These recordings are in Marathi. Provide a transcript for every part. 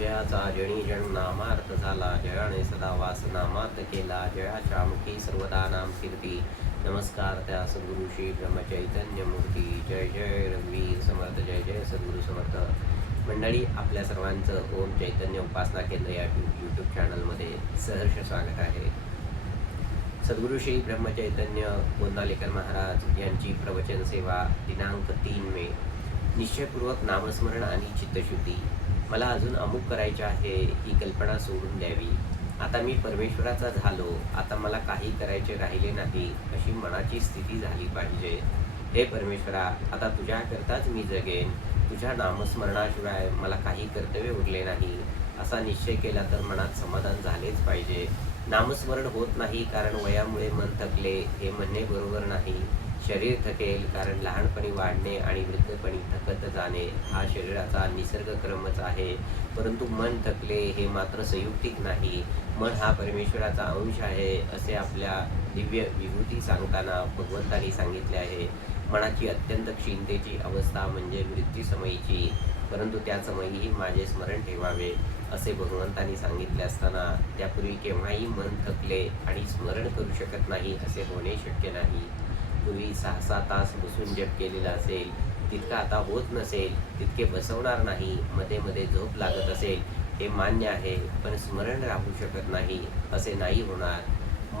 जयाचा जणी जण नामार्थ झाला. जयाने सदा वास नामार्थ केला. जयाच्या मुखी सर्वदा नाम कीर्ती. नमस्कार त्या सद्गुरु श्री ब्रह्मचैतन्य मूर्ती जय जय रघुवीर समर्थ. जय जय सद्गुरु समर्थ. मंडळी आपल्या सर्वांचं ओम चैतन्य उपासना केंद्र या यूट्यूब चॅनलमध्ये सहर्ष स्वागत आहे. सद्गुरु श्री ब्रह्मचैतन्य गोंदालेकर महाराज यांची प्रवचन सेवा दिनांक तीन मे. निश्चयपूर्वक नामस्मरण आणि चित्तशुद्धी. मला अजून अमुक करायचे आहे ही कल्पना सोडून द्यावी. आता मी परमेश्वराचा झालो आता मला काही करायचे राहिले नाही अशी मनाची स्थिती झाली पाहिजे. हे परमेश्वरा आता तुझ्याकरताच मी जगेन. तुझ्या नामस्मरणाशिवाय मला काही कर्तव्य उरले नाही. असा निश्चय केला तर मनात समाधान झालेच पाहिजे. नामस्मरण होत नाही कारण वयामुळे मन थकले हे म्हणणे बरोबर नाही. शरीर थकेल कारण लहानपणी वाढणे आणि वृद्धपणी थकत जाणे हा शरीराचा निसर्गक्रमच आहे. परंतु मन थकले हे मात्र संयुक्तिक नाही. मन हा परमेश्वराचा अंश आहे असे आपल्या दिव्य विभूती सांगताना भगवंतांनी सांगितले आहे. मनाची अत्यंत क्षीणतेची अवस्था म्हणजे मृत्यूसमयीची परंतु त्या समयीही माझे स्मरण ठेवावे असे भगवंतांनी सांगितले असताना त्यापूर्वी केव्हाही मन थकले आणि स्मरण करू शकत नाही असे होणे शक्य नाही. पूर्वी सहा सहा तास बसून जप केलेला असेल तितका आता होत नसेल तितके बसवणार नाही मध्ये मध्ये झोप लागत असेल हे मान्य आहे पण स्मरण राहू शकत नाही असे नाही होणार.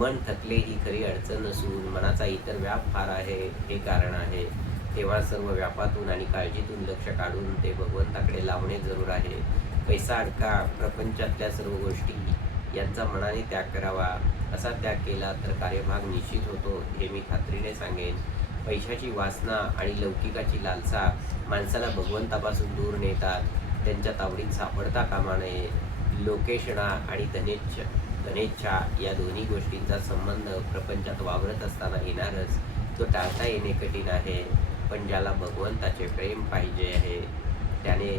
मन थकले ही खरी अडचण नसून मनाचा इतर व्याप फार आहे हे कारण आहे. तेव्हा सर्व व्यापातून आणि काळजीतून लक्ष काढून ते भगवंताकडे लावणे जरूर आहे. पैसा अडका प्रपंचातल्या सर्व गोष्टी यांचा मनाने त्याग करावा. असा त्याग केला तर कार्यभाग निश्चित होतो हे मी खात्रीने सांगेन. पैशाची वासना आणि लौकिकाची लालसा माणसाला भगवंतापासून दूर नेतात. त्यांच्या तावडीत सापडता कामा नये. लोकेशणा आणि धनेच्छ धनेच्छा या दोन्ही गोष्टींचा संबंध प्रपंचात वावरत असताना येणारच. तो टाळता येणे कठीण आहे पण ज्याला भगवंताचे प्रेम पाहिजे आहे त्याने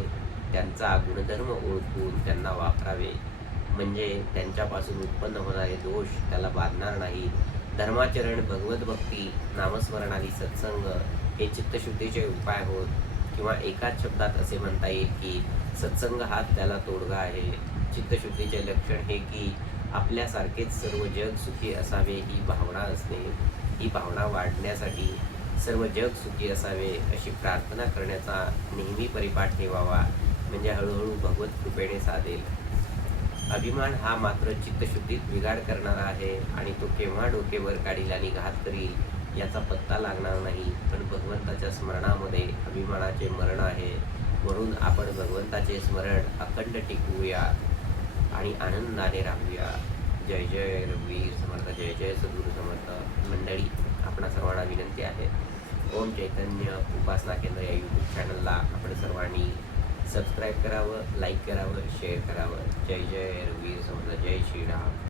त्यांचा गुणधर्म ओळखून त्यांना वापरावे. म्हणजे त्यांच्यापासून उत्पन्न होणारे दोष त्याला बाधणार नाही. धर्माचरण भगवत भक्ती नामस्मरण आणि सत्संग हे चित्तशुद्धीचे उपाय होत किंवा एकाच शब्दात असे म्हणता येईल की सत्संग हा त्याला तोडगा आहे. चित्तशुद्धीचे लक्षण हे की आपल्यासारखेच सर्व जग सुखी असावे ही भावना असणे ही भावना वाढण्यासाठी सर्व जग सुखी असावे अशी प्रार्थना करण्याचा नेहमी परिपाठ ठेवावा. म्हणजे हळूहळू भगवत कृपेने साधेल. अभिमान हा मात्र चित्तशुद्धीत बिघाड करणारा आहे आणि तो केव्हा डोकेवर काढील आणि घात करील याचा पत्ता लागणार नाही. पण भगवंताच्या स्मरणामध्ये अभिमानाचे मरण आहे. म्हणून आपण भगवंताचे स्मरण अखंड टिकवूया आणि आनंदाने राहूया. जय जय रघुवीर समर्थ जय जय सद्गुरु समर्थ. मंडळी आपणा सर्वांना विनंती आहे. ओम चैतन्य उपासना केंद्र या यूट्यूब चॅनलला आपण सर्वांनी सबस्क्राईब करावं लाईक करावं शेअर करावं. जय जय रघुवीर समजा जय श्रीराम.